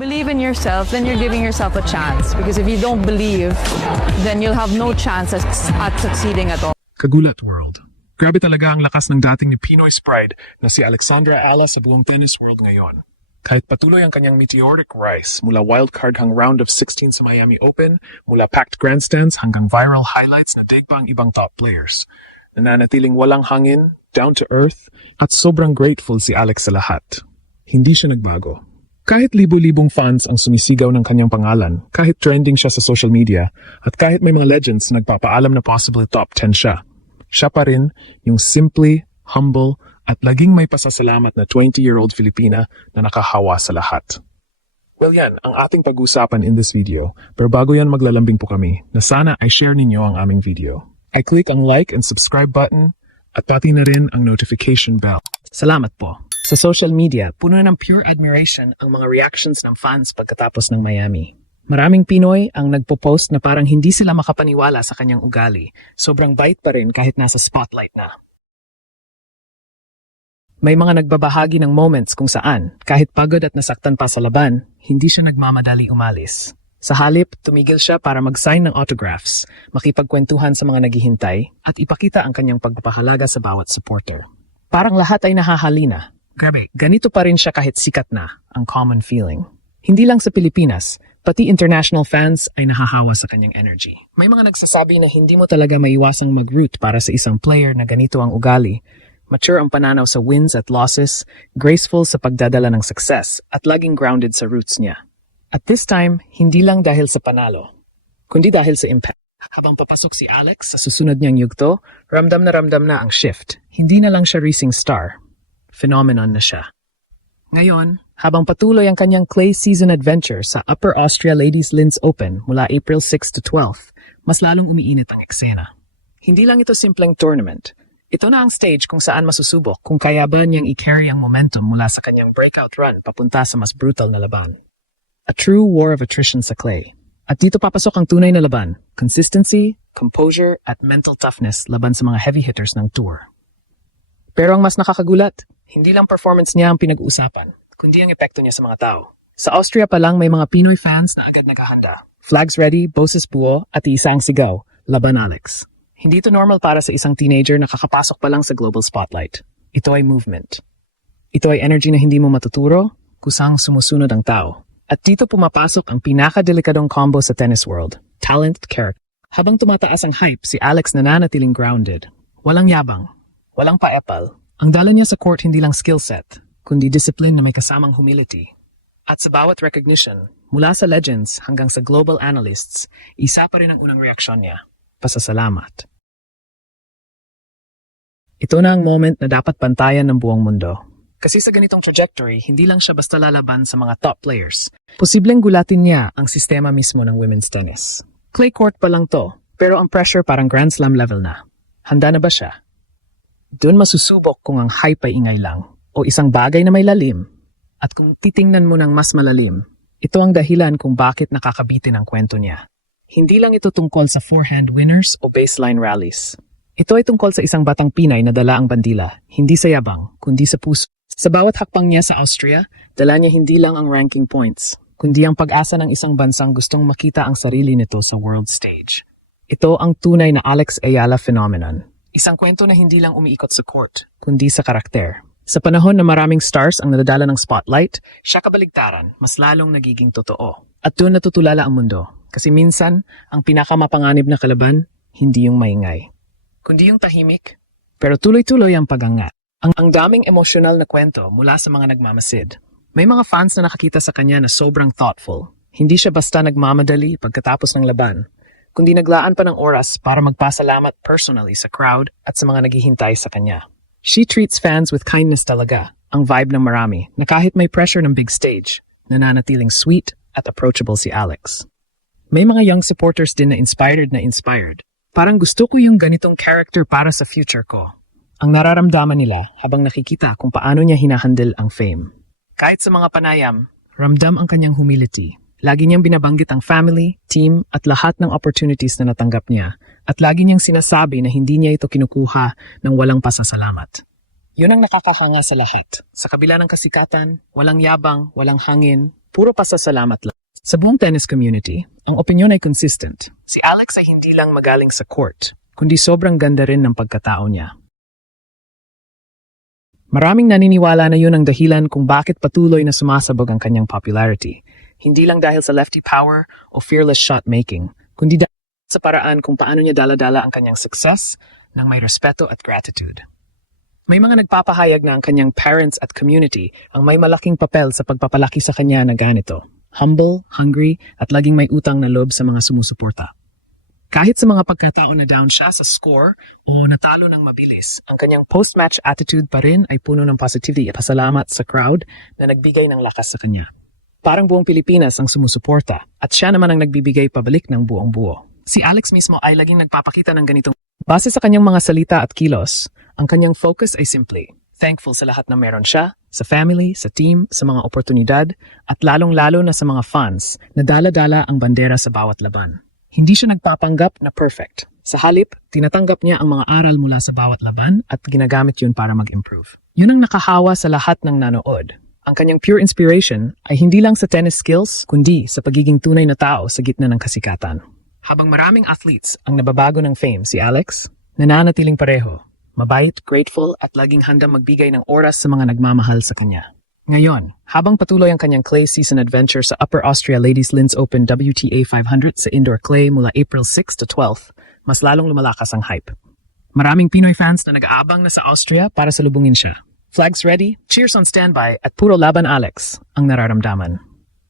believe in yourself, then you're giving yourself a chance. Because if you don't believe, then you'll have no chance at succeeding at all. Kagulat World. Grabe talaga ang lakas ng dating ni Pinoy's pride na si Alexandra Ala sa buong tennis world ngayon. Kahit patuloy ang kanyang meteoric rise mula wildcard hang round of 16 sa Miami Open, mula packed grandstands hanggang viral highlights na digba ang ibang top players. Nananatiling walang hangin, down to earth, at sobrang grateful si Alex sa lahat. Hindi siya nagbago. Kahit libo-libong fans ang sumisigaw ng kanyang pangalan, kahit trending siya sa social media, at kahit may mga legends na nagpapaalam na possibly top 10 siya, siya pa rin yung simply, humble, at laging may pasasalamat na 20-year-old Filipina na nakahawa sa lahat. Well yan, ang ating pag-usapan in this video, pero bago yan maglalambing po kami na sana ay share ninyo ang aming video. I click ang like and subscribe button at pati na rin ang notification bell. Salamat po. Sa social media, puno ng pure admiration ang mga reactions ng fans pagkatapos ng Miami. Maraming Pinoy ang nagpo-post na parang hindi sila makapaniwala sa kanyang ugali. Sobrang bait pa rin kahit nasa spotlight na. May mga nagbabahagi ng moments kung saan, kahit pagod at nasaktan pa sa laban, hindi siya nagmamadali umalis. Sa halip, tumigil siya para mag-sign ng autographs, makipagkwentuhan sa mga naghihintay, at ipakita ang kanyang pagpapahalaga sa bawat supporter. Parang lahat ay nahahalina. Grabe, ganito pa rin siya kahit sikat na, ang common feeling. Hindi lang sa Pilipinas, pati international fans ay nahahawa sa kanyang energy. May mga nagsasabi na hindi mo talaga maiwasang mag-root para sa isang player na ganito ang ugali. Mature ang pananaw sa wins at losses, graceful sa pagdadala ng success, at laging grounded sa roots niya. At this time, hindi lang dahil sa panalo, kundi dahil sa impact. Habang papasok si Alex sa susunod niyang yugto, ramdam na ang shift. Hindi na lang siya racing star. Phenomenon na siya. Ngayon, habang patuloy ang kanyang clay season adventure sa Upper Austria Ladies Linz Open mula April 6 to 12, mas lalong umiinit ang eksena. Hindi lang ito simpleng tournament. Ito na ang stage kung saan masusubok kung kaya ba niyang i-carry ang momentum mula sa kanyang breakout run papunta sa mas brutal na laban. A true war of attrition sa clay. At dito papasok ang tunay na laban, consistency, composure, at mental toughness laban sa mga heavy hitters ng tour. Pero ang mas nakakagulat, hindi lang performance niya ang pinag-uusapan, kundi ang epekto niya sa mga tao. Sa Austria pa lang may mga Pinoy fans na agad naghahanda. Flags ready, boses buo, at iisang sigaw, Laban Alex. Hindi ito normal para sa isang teenager na kakapasok pa lang sa global spotlight. Ito ay movement. Ito ay energy na hindi mo matuturo, kusang sumusunod ang tao. At dito pumapasok ang pinakadelikadong combo sa tennis world, talent at character. Habang tumataas ang hype, si Alex nananatiling grounded. Walang yabang, walang paepal. Ang dala niya sa court hindi lang skill set, kundi discipline na may kasamang humility. At sa bawat recognition, mula sa legends hanggang sa global analysts, isa pa rin ang unang reaksyon niya, pasasalamat. Ito na ang moment na dapat pantayan ng buong mundo. Kasi sa ganitong trajectory, hindi lang siya basta lalaban sa mga top players. Posibleng gulatin niya ang sistema mismo ng women's tennis. Clay court pa lang to, pero ang pressure parang Grand Slam level na. Handa na ba siya? Doon masusubok kung ang hype ay ingay lang, o isang bagay na may lalim. At kung titingnan mo ng mas malalim, ito ang dahilan kung bakit nakakabitin ang kwento niya. Hindi lang ito tungkol sa forehand winners o baseline rallies. Ito ay tungkol sa isang batang Pinay na dala ang bandila, hindi sa yabang, kundi sa puso. Sa bawat hakbang niya sa Austria, dala niya hindi lang ang ranking points, kundi ang pag-asa ng isang bansang gustong makita ang sarili nito sa world stage. Ito ang tunay na Alex Ayala phenomenon. Isang kwento na hindi lang umiikot sa court, kundi sa karakter. Sa panahon na maraming stars ang nadadala ng spotlight, siya kabaligtaran, mas lalong nagiging totoo. At doon natutulala ang mundo, kasi minsan, ang pinakamapanganib na kalaban, hindi yung maingay, kundi yung tahimik, pero tuloy-tuloy ang pagangat. Ang daming emosyonal na kwento mula sa mga nagmamasid. May mga fans na nakakita sa kanya na sobrang thoughtful. Hindi siya basta nagmamadali pagkatapos ng laban, kundi naglaan pa ng oras para magpasalamat personally sa crowd at sa mga naghihintay sa kanya. She treats fans with kindness talaga, ang vibe ng marami, na kahit may pressure ng big stage, nananatiling sweet at approachable si Alex. May mga young supporters din na inspired. Parang gusto ko yung ganitong character para sa future ko. Ang nararamdaman nila habang nakikita kung paano niya hinahandle ang fame. Kahit sa mga panayam, ramdam ang kanyang humility. Lagi niyang binabanggit ang family, team, at lahat ng opportunities na natanggap niya. At lagi niyang sinasabi na hindi niya ito kinukuha ng walang pasasalamat. Yun ang nakakahanga sa lahat. Sa kabila ng kasikatan, walang yabang, walang hangin, Puro pasasalamat lang. Sa buong tennis community, ang opinyon ay consistent. Si Alex ay hindi lang magaling sa court, kundi sobrang ganda rin ng pagkatao niya. Maraming naniniwala na yun ang dahilan kung bakit patuloy na sumasabog ang kanyang popularity. Hindi lang dahil sa lefty power o fearless shot making, kundi dahil sa paraan kung paano niya daladala ang kanyang success ng may respeto at gratitude. May mga nagpapahayag na ang kanyang parents at community ang may malaking papel sa pagpapalaki sa kanya na ganito. Humble, hungry, at laging may utang na loob sa mga sumusuporta. Kahit sa mga pagkataon na down siya sa score o natalo ng mabilis, ang kanyang post-match attitude pa rin ay puno ng positivity at pasalamat sa crowd na nagbigay ng lakas sa kanya. Parang buong Pilipinas ang sumusuporta at siya naman ang nagbibigay pabalik ng buong buo. Si Alex mismo ay laging nagpapakita ng ganitong. Base sa kanyang mga salita at kilos, ang kanyang focus ay simple. Thankful sa lahat na meron siya, sa family, sa team, sa mga oportunidad, at lalong-lalo na sa mga fans na dala-dala ang bandera sa bawat laban. Hindi siya nagpapanggap na perfect. Sa halip, tinatanggap niya ang mga aral mula sa bawat laban at ginagamit yun para mag-improve. Yun ang nakahawa sa lahat ng nanood. Ang kanyang pure inspiration ay hindi lang sa tennis skills, kundi sa pagiging tunay na tao sa gitna ng kasikatan. Habang maraming athletes ang nababago ng fame, si Alex, nananatiling pareho. Mabait, grateful, at laging handang magbigay ng oras sa mga nagmamahal sa kanya. Ngayon, habang patuloy ang kanyang clay season adventure sa Upper Austria Ladies Linz Open WTA 500 sa indoor clay mula April 6 to 12, mas lalong lumalakas ang hype. Maraming Pinoy fans na nag-aabang na sa Austria para salubungin siya. Flags ready, cheers on standby, at puro laban Alex ang nararamdaman.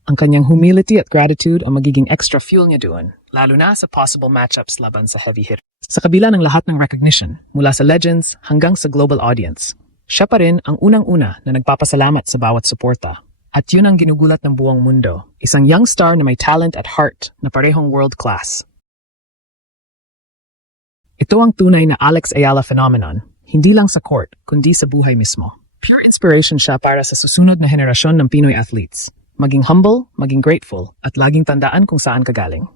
Ang kanyang humility at gratitude ang magiging extra fuel niya doon, lalo na sa possible matchups laban sa heavy hitter. Sa kabila ng lahat ng recognition, mula sa legends hanggang sa global audience, siya pa rin ang unang-una na nagpapasalamat sa bawat suporta. At yun ang ginugulat ng buong mundo, isang young star na may talent at heart na parehong world-class. Ito ang tunay na Alex Ayala phenomenon, hindi lang sa court, kundi sa buhay mismo. Pure inspiration siya para sa susunod na henerasyon ng Pinoy athletes. Maging humble, maging grateful, at laging tandaan kung saan ka galing.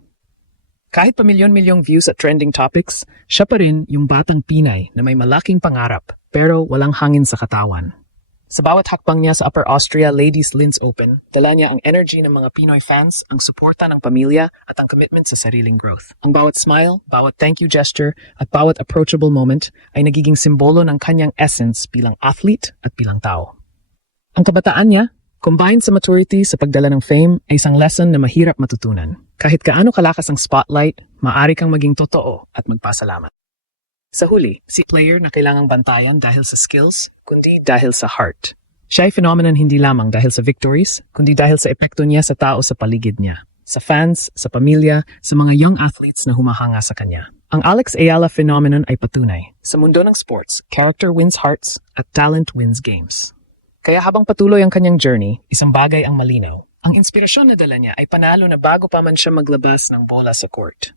Kahit pa milyon-milyong views at trending topics, siya pa rin yung batang Pinay na may malaking pangarap pero walang hangin sa katawan. Sa bawat hakbang niya sa Upper Austria Ladies Linz Open, dala niya ang energy ng mga Pinoy fans, ang suporta ng pamilya at ang commitment sa sariling growth. Ang bawat smile, bawat thank you gesture at bawat approachable moment ay nagiging simbolo ng kanyang essence bilang athlete at bilang tao. Ang kabataan niya, combined sa maturity sa pagdala ng fame, ay isang lesson na mahirap matutunan. Kahit kaano kalakas ang spotlight, maaari kang maging totoo at magpasalamat. Sa huli, si player na kailangang bantayan dahil sa skills, kundi dahil sa heart. Siya ay phenomenon hindi lamang dahil sa victories, kundi dahil sa epekto niya sa tao sa paligid niya. Sa fans, sa pamilya, sa mga young athletes na humahanga sa kanya. Ang Alex Ayala phenomenon ay patunay. Sa mundo ng sports, character wins hearts at talent wins games. Kaya habang patuloy ang kanyang journey, isang bagay ang malinaw. Ang inspirasyon na dala niya ay panalo na bago pa man siya maglabas ng bola sa court.